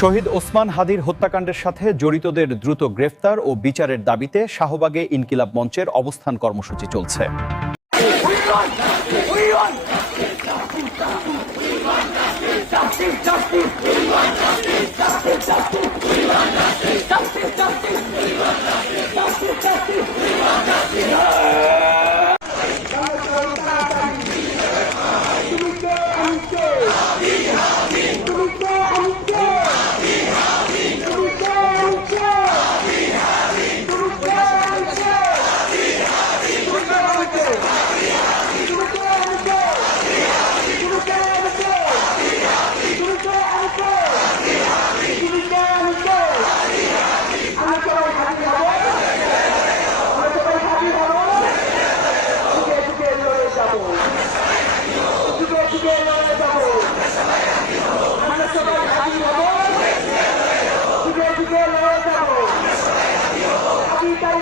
শহীদ ওসমান হাদির হত্যাকাণ্ডের সাথে জড়িতদের দ্রুত গ্রেফতার ও বিচারের দাবিতে শাহবাগে ইনকিলাব মঞ্চের অবস্থান কর্মসূচি চলছে। কে লড়ে যাব আমরা সবাই হাজির হব দিকে দিকে লড়ে যাব আমি তাই